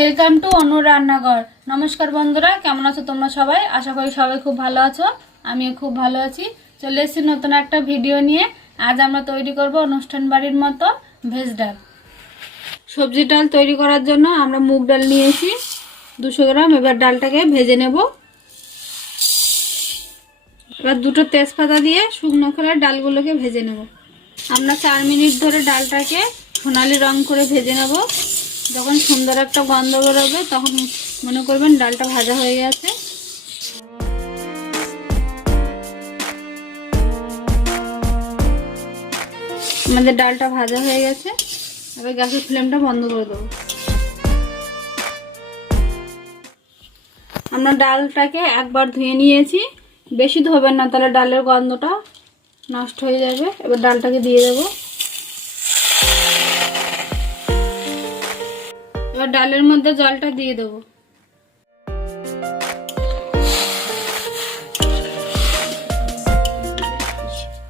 Welcome to অনু রান্নাঘর নমস্কার বন্ধুরা, কেমন আছো তোমরা সবাই? আশা করি সবাই খুব ভালো আছো। আমিও খুব ভালো আছি। চলে এসেছি নতুন একটা ভিডিও নিয়ে। আজ আমরা তৈরি করব অনুষ্ঠান বাড়ির মতো ভেজ ডাল। সবজি ডাল তৈরি করার জন্য আমরা মুগ ডাল নিয়েছি। দুশো গ্রাম। এবার ডালটাকে ভেজে নেব। এবার দুটো তেজপাতা দিয়ে শুকনো করে ডালগুলোকে ভেজে নেব। আমরা চার মিনিট ধরে ডালটাকে সোনালি রং করে ভেজে নেব। যখন সুন্দর একটা গন্ধ বেরোবে, তখন মনে করবেন ডালটা ভাজা হয়ে গেছে। আমাদের ডালটা ভাজা হয়ে গেছে। এবার গ্যাসের ফ্লেমটা বন্ধ করে দেবো। আমরা ডালটাকে একবার ধুয়ে নিয়েছি। বেশি ধোবেন না, তাহলে ডালের গন্ধটা নষ্ট হয়ে যাবে। এবার ডালটাকে দিয়ে দেবো। ডালের মধ্যে জলটা দিয়ে দেবো।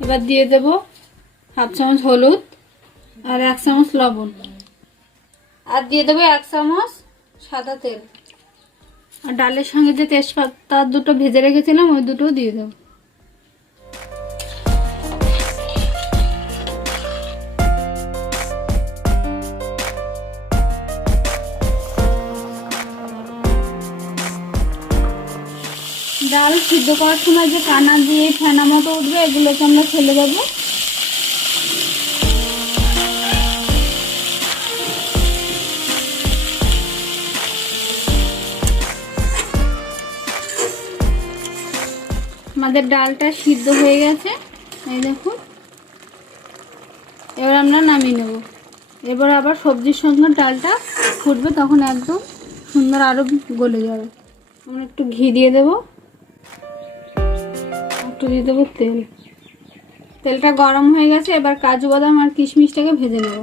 এবার দিয়ে দেব হাফ চামচ হলুদ আর এক চামচ লবণ। আর দিয়ে দেবো এক চামচ সাদা তেল। আর ডালের সঙ্গে যে তেজপাতা দুটো ভেজে রেখেছিলাম, ওই দুটো দিয়ে দেবো। ডাল সিদ্ধ করার সময় যে কানা দিয়ে ফেনা মতো উঠবে, এগুলোকে আমরা ফেলে দেবো। আমাদের ডালটা সিদ্ধ হয়ে গেছে। এই দেখুন। এবার আমরা নামিয়ে নেব। এবার আবার সবজির সঙ্গে ডালটা ফুটবে, তখন একদম সুন্দর আরও গলে যাবে। আমরা একটু ঘি দিয়ে দেবো। একটু দিয়ে দেবো তেল। তেলটা গরম হয়ে গেছে, এবার কাজু বাদাম আর কিশমিশটাকে ভেজে নেব।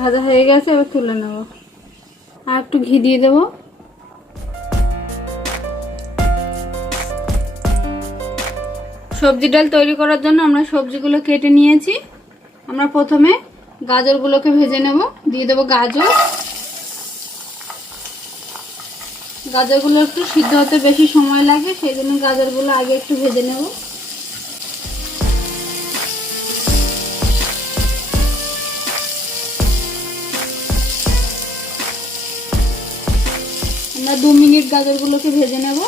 ভাজা হয়ে গেছে, এবার তুলে নেব। আর একটু ঘি দিয়ে দেবো। সবজি ডাল তৈরি করার জন্য আমরা সবজিগুলো কেটে নিয়েছি। আমরা প্রথমে গাজরগুলোকে ভেজে নেব। দিয়ে দেবো গাজর। গাজরগুলো একটু সিদ্ধ হতে বেশি সময় লাগে, সেই জন্য গাজরগুলো আগে একটু ভেজে নেব। আমরা দু মিনিট গাজরগুলোকে ভেজে নেব।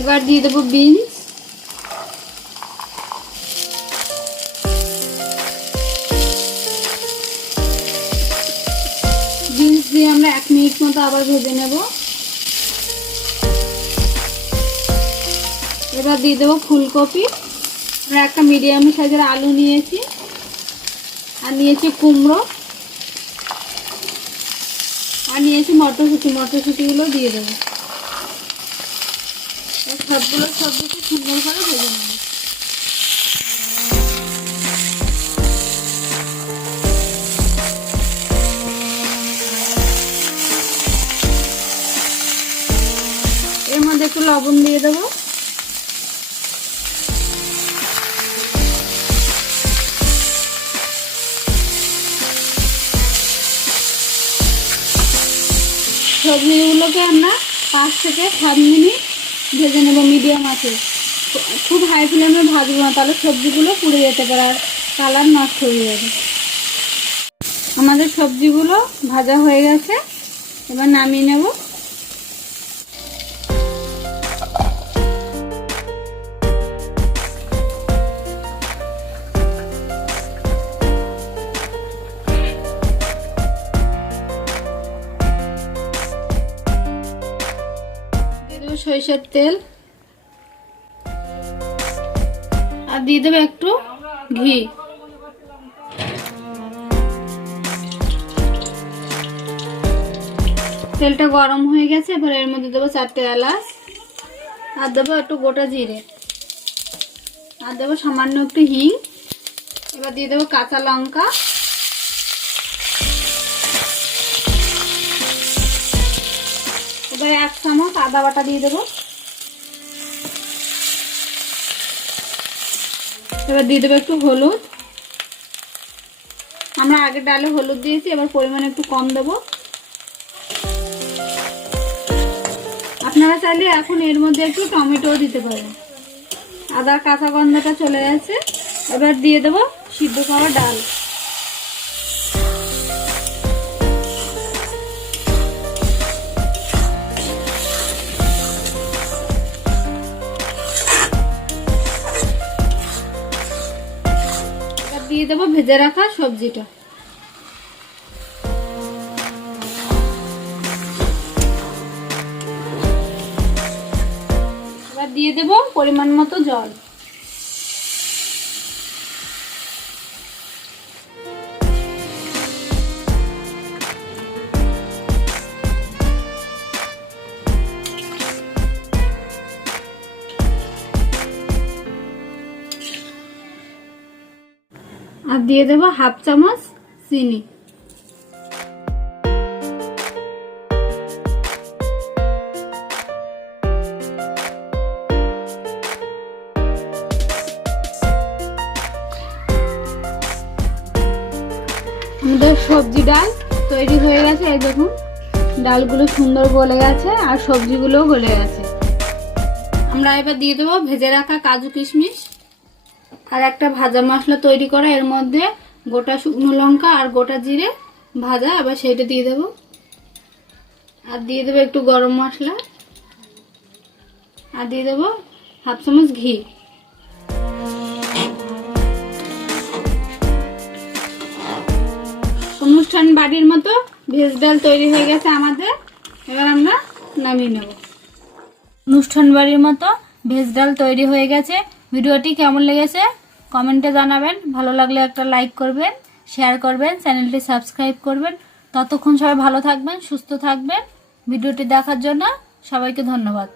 এবার দিয়ে দেবো বিনস। দিয়ে আমরা এক মিনিট মতো আবার ভেজে নেব। এবার দিয়ে দেবো ফুলকপি। আমরা একটা মিডিয়াম সাইজের আলু নিয়েছি আর নিয়েছি কুমড়ো। আর নিয়েছি মটরশুঁটি, মটরশুঁটিগুলো দিয়ে দেবো। সবগুলো সবজিকে সুন্দর করে ভেজে নেব। লবণ দিয়ে দেবো। সবজিগুলোকে আমরা পাঁচ থেকে সাত মিনিট ভেজে নেব মিডিয়াম আছে খুব হাই ফ্লেমে ভাজবো না, তাহলে সবজিগুলো পুড়ে যেতে পারে আর কালার নষ্ট হয়ে যাবে। আমাদের সবজিগুলো ভাজা হয়ে গেছে, এবার নামিয়ে নেব। দেবো সরিষার তেল। আর দিয়ে দেবো একটু ঘি। তেলটা গরম হয়ে গেছে, এবার এর মধ্যে দেবো চারটে এলাচ। আর দেবো একটু গোটা জিরে। আর দেবো সামান্য একটু হিং। এবার দিয়ে দেবো কাঁচা লঙ্কা। এবার এক আদা বাটা দিয়ে দেবো। এবার দিয়ে দেবো একটু হলুদ। আমরা আগে ডালে হলুদ দিয়েছি, এবার পরিমাণ একটু কম দেবো। আপনারা চাইলে এখন এর মধ্যে একটু টমেটোও দিতে পারেন। আদার কাঁচা গন্ধটা চলে গেছে এবার দিয়ে দেবো সিদ্ধ খাওয়া ডাল। দেবো ভেজে রাখা সবজিটা। এবার দিয়ে দেবো পরিমাণ মতো জল। দিয়ে দেবো হাফ চামচ চিনি। আমাদের সবজি ডাল তৈরি হয়ে গেছে, এই দেখুন। ডালগুলো সুন্দর গলে গেছে আর সবজিগুলোও গলে গেছে। আমরা এবার দিয়ে দেবো ভেজে রাখা কাজু কিশমিশ। আর একটা ভাজা মশলা তৈরি করা, এর মধ্যে গোটা শুকনো লঙ্কা আর গোটা জিরে ভাজা আবার সেইটা দিয়ে দেবো। আর দিয়ে দেবো একটু গরম মশলা। আর দিয়ে দেবো হাফ চামচ ঘি। অনুষ্ঠান বাড়ির মতো ভেজ ডাল তৈরি হয়ে গেছে আমাদের। এবার আমরা নামিয়ে নেব। অনুষ্ঠান বাড়ির মতো ভেজ ডাল তৈরি হয়ে গেছে। ভিডিওটি কেমন লেগেছে কমেন্টে জানাবেন। ভালো লাগলে একটা লাইক করবেন, শেয়ার করবেন, চ্যানেলটি সাবস্ক্রাইব করবেন। ততক্ষণ সবাই ভালো থাকবেন, সুস্থ থাকবেন। ভিডিওটি দেখার জন্য সবাইকে ধন্যবাদ।